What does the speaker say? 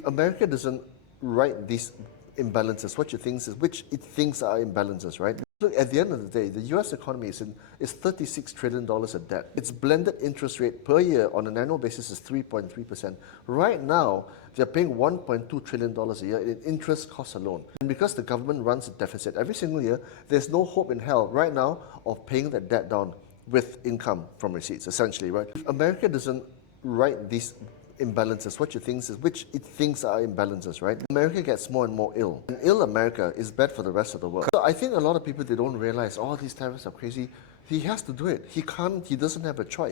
if America doesn't right these imbalances, what you think is which it thinks are imbalances, right? Look, at the end of the day, the U.S. economy is $36 trillion of debt. Its blended interest rate per year on an annual basis is 3.3%. Right now, they're paying $1.2 trillion a year in interest costs alone. And because the government runs a deficit every single year, there's no hope in hell right now of paying that debt down with income from receipts, essentially, right? If America doesn't right these imbalances, what you think is which it thinks are imbalances, right? America gets more and more ill. And ill America is bad for the rest of the world. So I think a lot of people, they don't realize, oh, these tariffs are crazy. He has to do it. He doesn't have a choice.